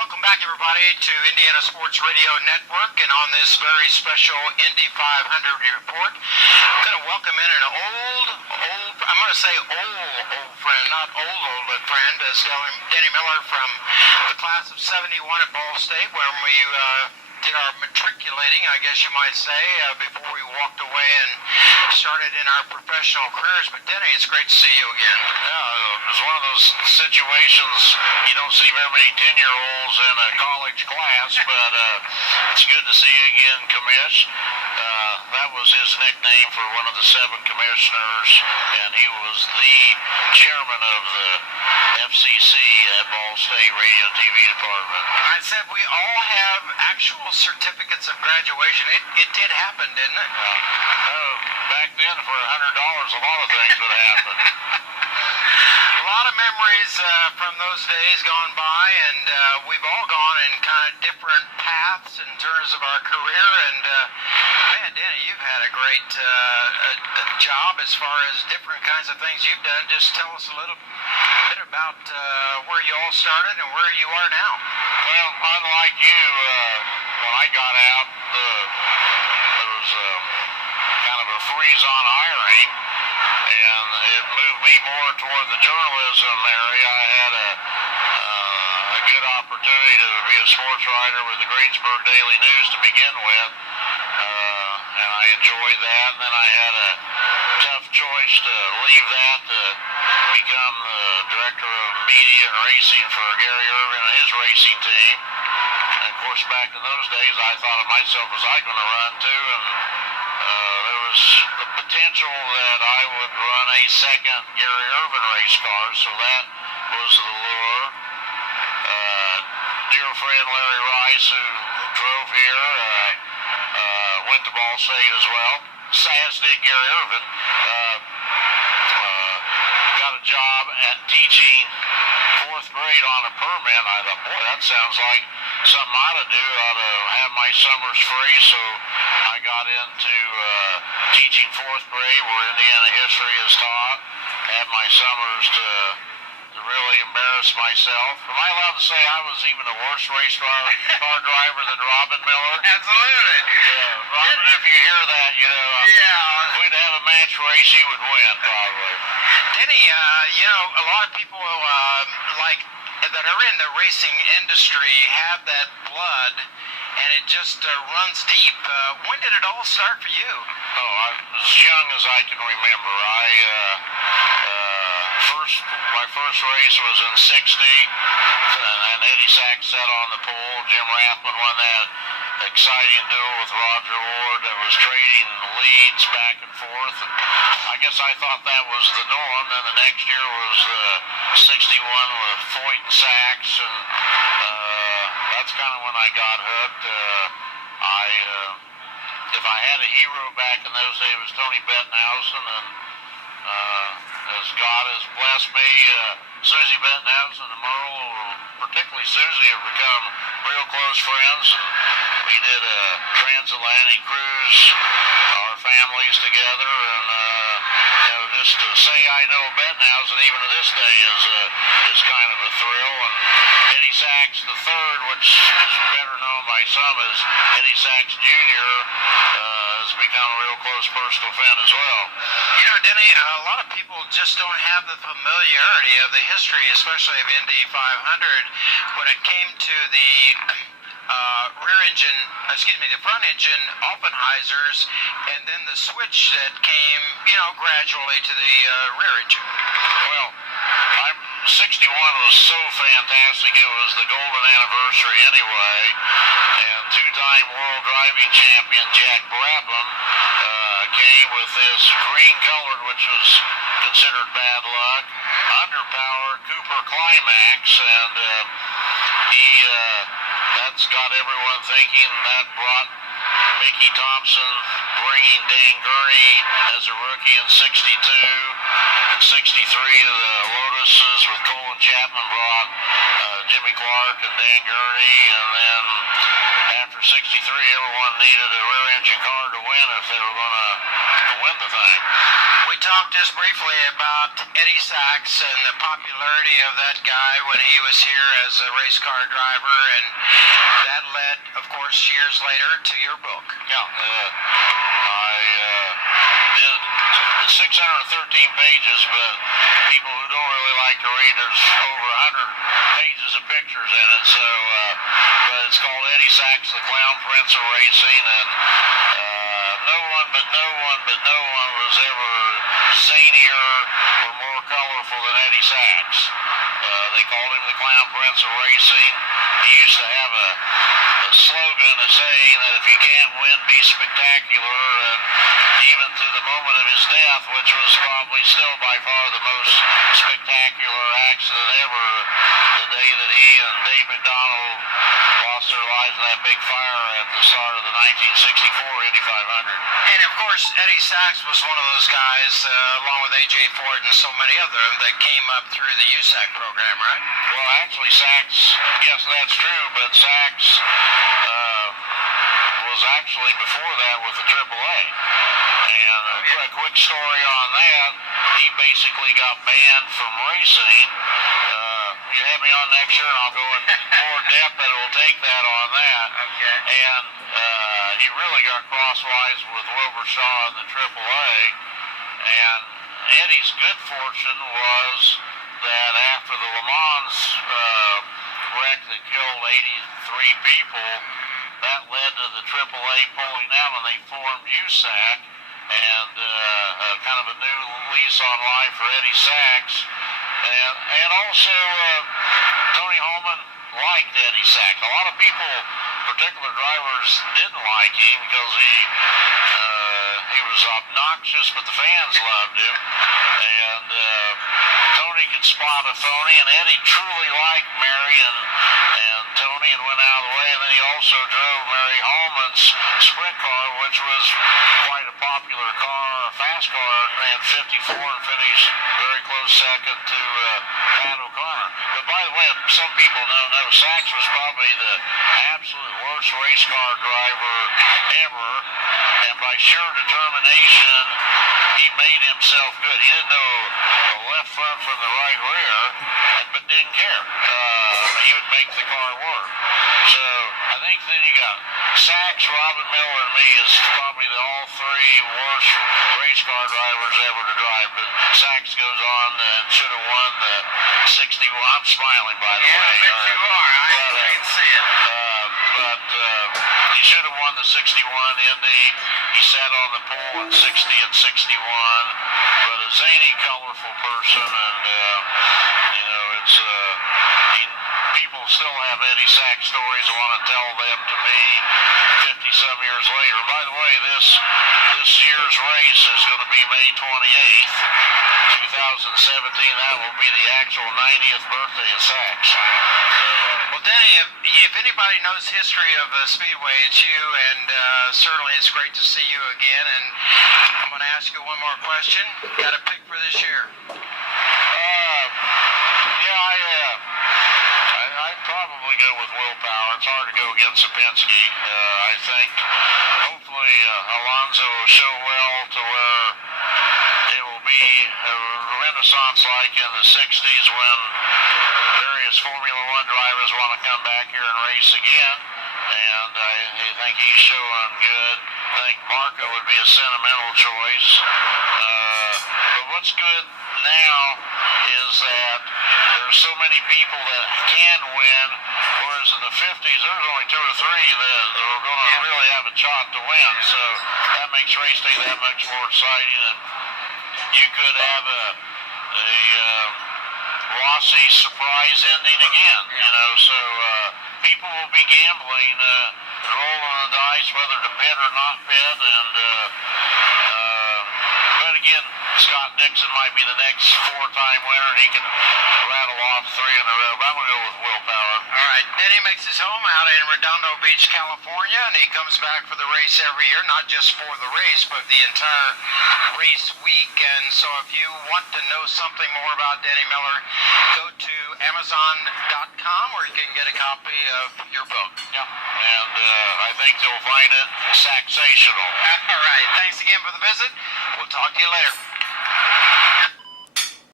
Welcome back, everybody, to Indiana Sports Radio Network, and on this very special Indy500 report, I'm going to welcome in an I'm going to say old friend, not old friend, Denny Miller from the class of 71 at Ball State, when we did our matriculating, I guess you might say, before we walked away and started in our professional careers. But Denny, it's great to see you again. Yeah, it was one of those situations you don't see very many 10-year-olds in a college class, but it's good to see you again, Commish. That was his nickname for one of the 7 commissioners, and he was the chairman of the FCC at Ball State Radio and TV department. I said we all have actual certificates of graduation. It did happen, didn't it? Back then, for $100, a lot of things would happen. A lot of memories from those days gone by, and we've all gone in kind of different paths in terms of our career. And man, Denny, you've had a great job as far as different kinds of things you've done. Just tell us a little bit about where you all started and where you are now. Well, unlike you, when I got out, there was kind of a freeze on hiring, and it moved me more toward the journalism area. I had a good opportunity to be a sports writer with the Greensburg Daily News to begin with, and I enjoyed that. And then I had a tough choice to leave that to become the director of media and racing for Gary Irvin and his racing team. And of course, back in those days, I thought of myself, was I going to run too? And there was the potential that I would run a second Gary Irvin race car, so that was the lure. Dear friend Larry Rice, who drove here, went to Ball State as well, as did Gary Irvin. Got a job at teaching 4th grade on a permit. I thought, boy, that sounds like something I ought to do. I ought to have my summers free, so I got into teaching 4th grade, where Indiana history is taught. Had my summers to really embarrass myself. Am I allowed to say I was even a worse race car driver than Robin Miller? Absolutely. Robin, if you hear that, if we'd have a match race, he would win, probably. Denny, a lot of people that are in the racing industry have that blood, and it just runs deep. When did it all start for you? Oh, I was as young as I can remember. My first race was in '60, and Eddie Sachs sat on the pole. Jim Rathman won that exciting duel with Roger Ward that was trading leads back and forth. And I guess I thought that was the norm. Then the next year was '61 with Foyt and Sachs, and that's kind of when I got hooked. If I had a hero back in those days, it was Tony Bettenhausen, and as God has blessed me, Susie Bettenhausen and Merle, particularly Susie, have become real close friends, and we did a transatlantic cruise, our families together, and just to say I know Bettenhausen even to this day is kind of a thrill. And Eddie Sachs III, which is better known by some as Eddie Sachs Jr., has become a real close personal friend as well. You know, Denny, a lot of people just don't have the familiarity of the history, especially of Indy500, when it came to the the front engine Oppenheisers, and then the switch that came, gradually to the rear engine. Well, 61 was so fantastic. It was the golden anniversary anyway, and 2-time world driving champion Jack Brabham came with this green colored, which was considered bad luck, underpowered Cooper Climax, and that's got everyone thinking. That brought Mickey Thompson bringing Dan Gurney as a rookie in '62. In '63, the Lotuses with Colin Chapman brought Jimmy Clark and Dan Gurney, and then after 63, everyone needed a rear-engine car to win if they were going to win the thing. We talked just briefly about Eddie Sachs and the popularity of that guy when he was here as a race car driver, and that led, of course, years later to your book. Yeah, I did 613 pages, but people who don't really like to read, there's over 100 pages of pictures in it. So, but it's called Eddie Sachs, the Clown Prince of Racing, and no one was ever zanier or more colorful than Eddie Sachs. They called him the Clown Prince of Racing. He used to have a slogan, a saying that if you can't win, be spectacular, and even to the moment of his death, which was probably still by far the most spectacular accident ever, the day that he and Dave McDonald lost their lives in that big fire at the start of the 1964 Indy 500. And of course, Eddie Sachs was one of those guys, along with A.J. Ford and so many of them, that came up through the USAC program, right? Well, actually, Sachs, yes, that's true, but Sachs was actually before that with the AAA. And a quick story on that, he basically got banned from racing. You have me on next year, and I'll go in more depth that it will take that on that. Okay. And he really got crosswise with Wilbur Shaw in the AAA. And Eddie's good fortune was that after the Le Mans wreck that killed 83 people, that led to the AAA pulling out, and they formed USAC, and kind of a new lease on life for Eddie Sachs. And also, Tony Holman liked Eddie Sachs. A lot of people, particular drivers, didn't like him because he was obnoxious, but the fans loved him. And Tony could spot a phony, and Eddie truly liked Mary and Tony and went out of the way. And then he also drove Mary Holman's sprint car, which was quite a popular car, a fast car, ran 54 and finished very close second to Pat O'Connor. But by the way, some people don't know, Sachs was probably the absolute worst race car driver ever, and by sheer determination, he made himself good. He didn't know the left front from the right rear, but didn't care. He would make the car work. So I think then you got Sachs, Robin Miller, and me is probably the all three worst race car drivers ever to drive. But Sachs goes on and should have won the 61. I'm smiling, by the way. I bet you are. I can see it. But he should have won the 61 Indy. He sat on the pole in 60 and 61. But a zany, colorful person, and it's people still have Eddie Sachs stories and want to tell them to me 50-some years later. By the way, this year's race is going to be May 28th, 2017. That will be the actual 90th birthday of Sachs. Well, Denny, if anybody knows history of Speedway, it's you, and certainly it's great to see you again. And I'm going to ask you one more question. Got a pick for this year? I'd probably go with willpower. It's hard to go against Sapinski. I think hopefully Alonso will show well to where it will be a renaissance like in the 60s when various Formula One drivers want to come back here and race again. And I think he's showing good. I think Marco would be a sentimental choice. But what's good now is that there's so many people that can win, whereas in the 50s there was only 2 or 3 that were going to really have a shot to win. So that makes race day that much more exciting. And you could have a Rossi surprise ending again, so people will be gambling, rolling the dice whether to pit or not pit, and but again, Scott Dixon might be the next 4-time winner, and he can rattle off 3 in a row, but I'm going to go with willpower. All right. Denny makes his home out in Redondo Beach, California, and he comes back for the race every year, not just for the race, but the entire race week. And so if you want to know something more about Denny Miller, go to Amazon.com where you can get a copy of your book. Yeah. And I think you'll find it sensational. All right. Thanks again for the visit. We'll talk to you later.